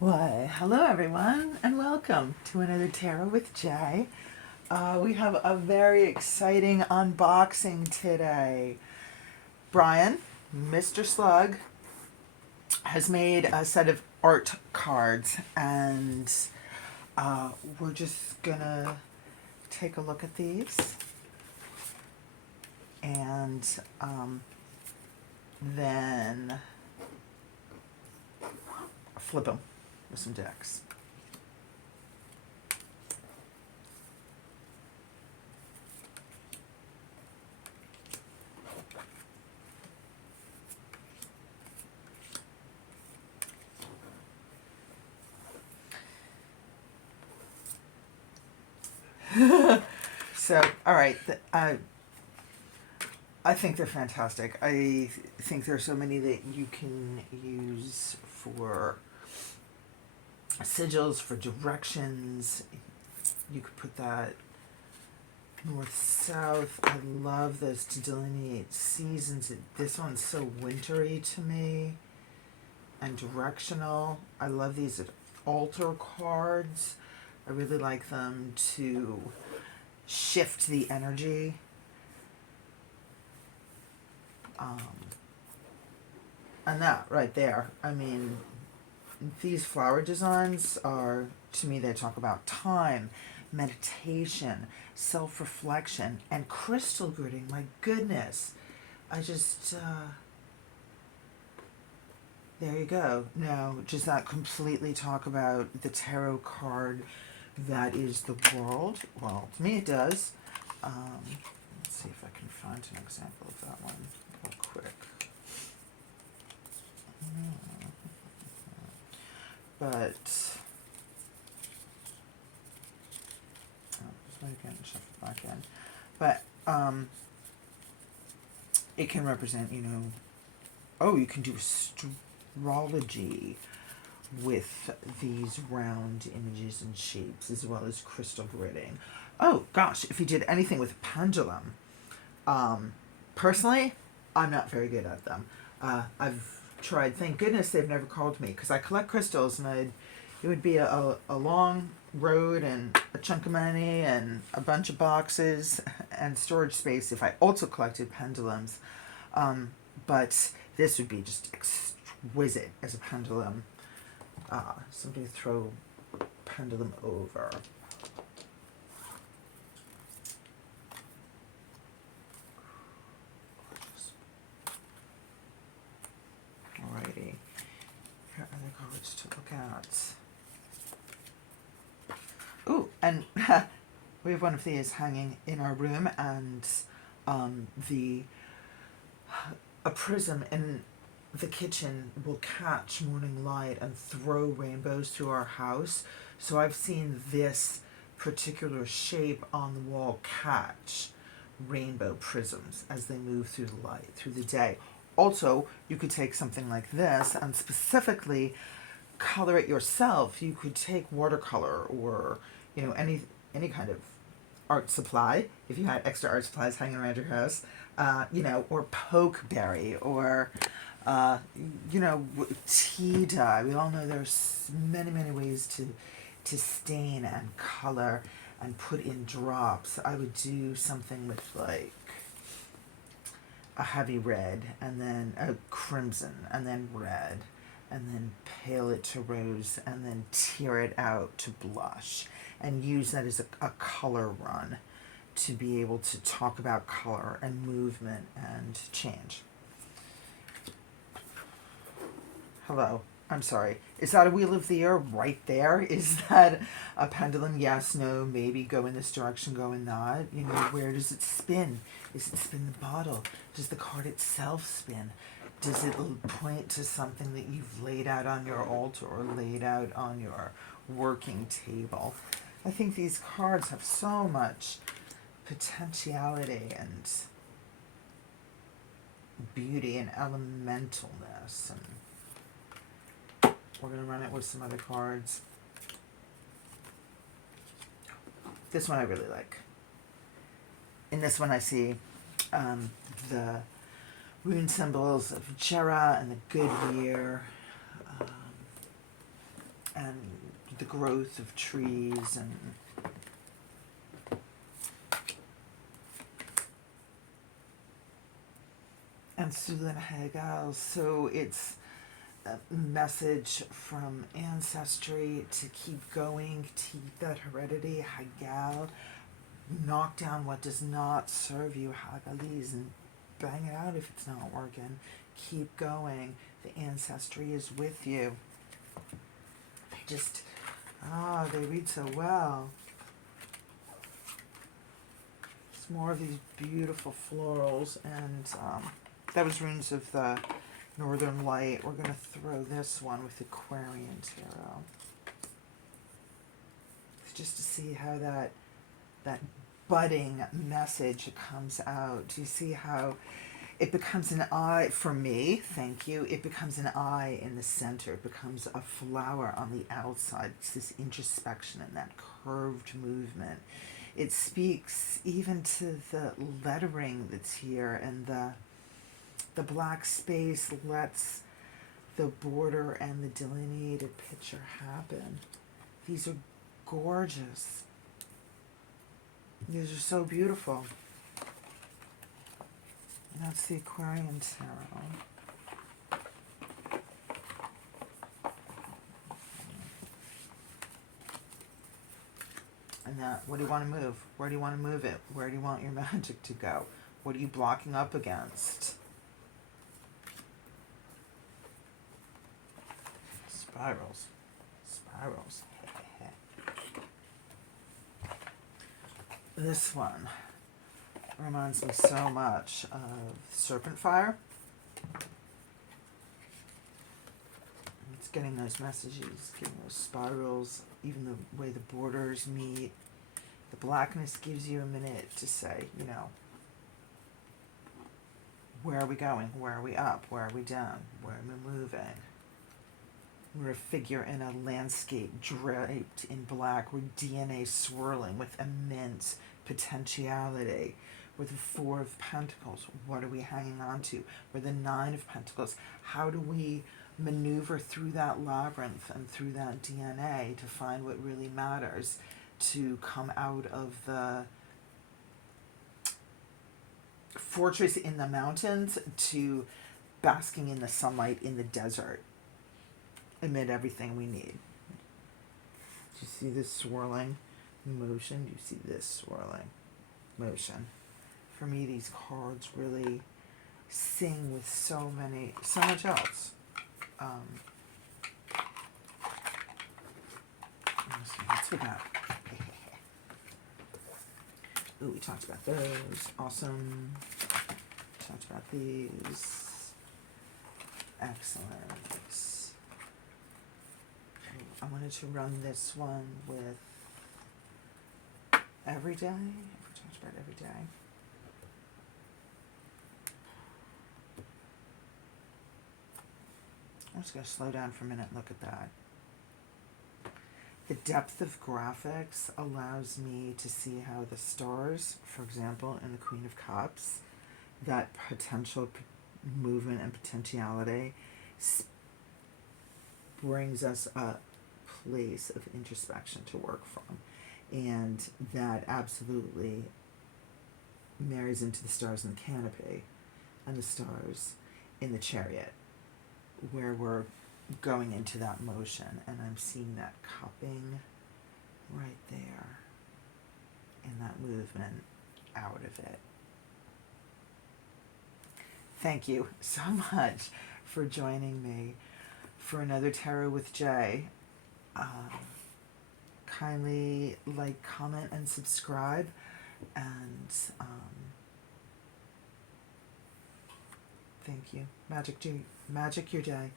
Why, hello everyone, and welcome to another Tarot with Jay. We have a very exciting unboxing today. Brian, Mr.Slugg, has made a set of art cards, and we're just gonna take a look at these and then flip them with some decks. So, all right, I think they're fantastic. I think there are so many that you can use for sigils, for directions. You could put that north south. I love this to delineate seasons. This one's so wintry to me and directional. I love these altar cards. I really like them to shift the energy. And that right there, I mean, these flower designs are, to me, they talk about time, meditation, self-reflection, and crystal gridding. My goodness. I just, there you go. Now, does that completely talk about the tarot card that is the world? Well, to me it does. Let's see if I can find an example of that one real quick. But again, shuffle back in. But it can represent, you can do astrology with these round images and shapes, as well as crystal gridding. Oh gosh, if you did anything with a pendulum, personally, I'm not very good at them. I've tried. Thank goodness they've never called me, because I collect crystals, and it would be a long road and a chunk of money and a bunch of boxes and storage space if I also collected pendulums. But this would be just exquisite as a pendulum. Somebody throw pendulum over. Alrighty. Here are the cards to look at. Ooh, and we have one of these hanging in our room, and a prism in the kitchen will catch morning light and throw rainbows through our house. So I've seen this particular shape on the wall catch rainbow prisms as they move through the light, through the day. Also, you could take something like this and specifically color it yourself. You could take watercolor or, any kind of art supply, if you had extra art supplies hanging around your house, or pokeberry, or tea dye. We all know there's many, many ways to stain and color and put in drops. I would do something with like a heavy red, and then a crimson, and then red, and then pale it to rose, and then tear it out to blush, and use that as a color run to be able to talk about color and movement and change. Hello. I'm sorry. Is that a wheel of the year right there? Is that a pendulum? Yes, no, maybe, go in this direction, go in that. Where does it spin? Does it spin the bottle? Does the card itself spin? Does it point to something that you've laid out on your altar or laid out on your working table? I think these cards have so much potentiality and beauty and elementalness, and we're going to run it with some other cards. This one I really like. In this one I see the rune symbols of Jera and the good year, growth of trees and Sulan Hagel. So it's a message from ancestry to keep going, to keep that heredity, Hagel. Knock down what does not serve you, Hagaliz, and bang it out if it's not working. Keep going. The ancestry is with you. They read so well. It's more of these beautiful florals, and that was Runes of the Northern Light. We're going to throw this one with Aquarian Tarot. Just to see how that budding message comes out. Do you see how it becomes an eye for me? Thank you. It becomes an eye in the center. It becomes a flower on the outside. It's this introspection and that curved movement. It speaks even to the lettering that's here, and the black space lets the border and the delineated picture happen. These are gorgeous. These are so beautiful. And that's the Aquarian Tarot. And that, what do you want to move? Where do you want to move it? Where do you want your magic to go? What are you blocking up against? Spirals. Spirals. This one reminds me so much of Serpent Fire. It's getting those messages, getting those spirals, even the way the borders meet. The blackness gives you a minute to say, where are we going? Where are we up? Where are we down? Where am I moving? We're a figure in a landscape draped in black with DNA swirling with immense potentiality. We're the Four of Pentacles. What are we hanging on to? We're the Nine of Pentacles. How do we maneuver through that labyrinth and through that DNA to find what really matters, to come out of the fortress in the mountains to basking in the sunlight in the desert amid everything we need? Do you see this swirling motion? Do you see this swirling motion? For me, these cards really sing with so much else. What's we got? Ooh, we talked about those. Awesome. Talked about these. Excellent. I wanted to run this one with every day. We talked about every day. I'm just going to slow down for a minute and look at that. The depth of graphics allows me to see how the stars, for example, in the Queen of Cups, that potential movement and potentiality brings us a place of introspection to work from. And that absolutely marries into the stars in the canopy and the stars in the chariot, where we're going into that motion, and I'm seeing that cupping right there and that movement out of it. Thank you so much for joining me for another Tarot with Jay. Kindly like, comment, and subscribe, and thank you. Magic your day.